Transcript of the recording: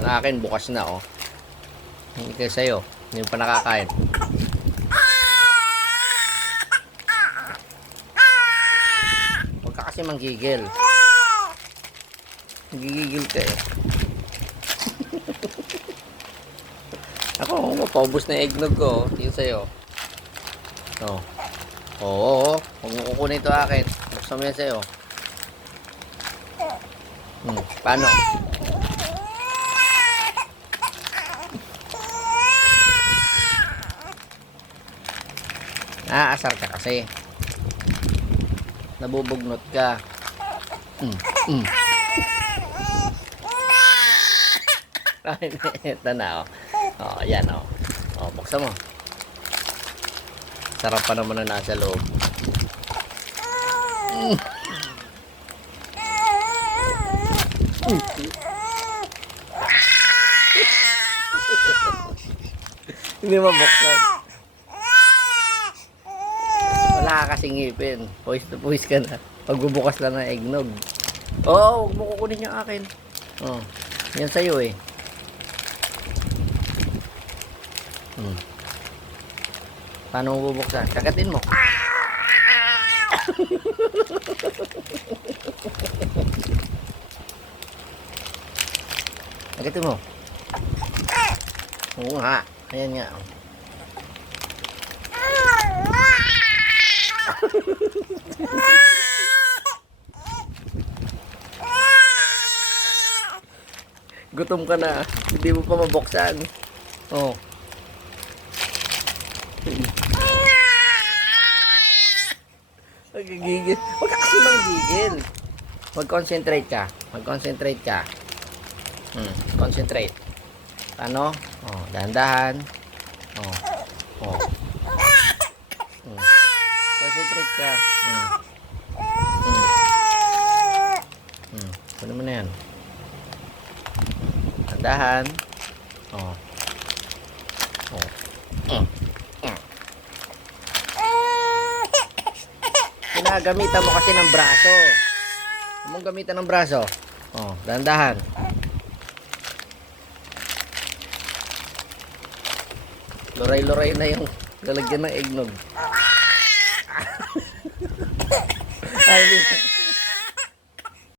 Sa akin, bukas na, oh. Hindi kayo sa'yo. Hindi pa nakakain. Huwag ka kasi manggigil. Gigigil ka eh. Ako, paubos na eggnog ko. Yun sa'yo. Oh. Oo. Huwag mo kukunin ito akin. Buksan mo yan sa'yo. Paano? Aasar ka kasi. Nabubugnot ka. Ito na, oh. Oh, yan, oh. Oh, buksan mo. Sarap pa naman na nasa loob. Hindi mabuksan. Wala ka kasing ngipin. Puwis na puwis ka na. Pagbubukas lang ng eggnog. Oo, huwag mo kukunin yung akin. Oh, yan sa'yo eh. Paano mo bubuksan? Kagatin mo. Kagatin mo. Oo nga. Ayan nga. Gutom ka na. Hindi mo pa mabuksan. Oh. Magigigil. Huwag ka kasi manggigil. Mag-concentrate ka. Mag-concentrate ka. Concentrate. Ano? Oh, dahan-dahan. Oh. Oh. Concentrate ka. Ano mo na yan? Dahan-dahan. Oh. Oh. Gamitan mo kasi ng braso. Huwag mong gamitan ng braso. Oh, dahan-dahan. Loray-loray na yung lalagyan ng eggnog. Ay,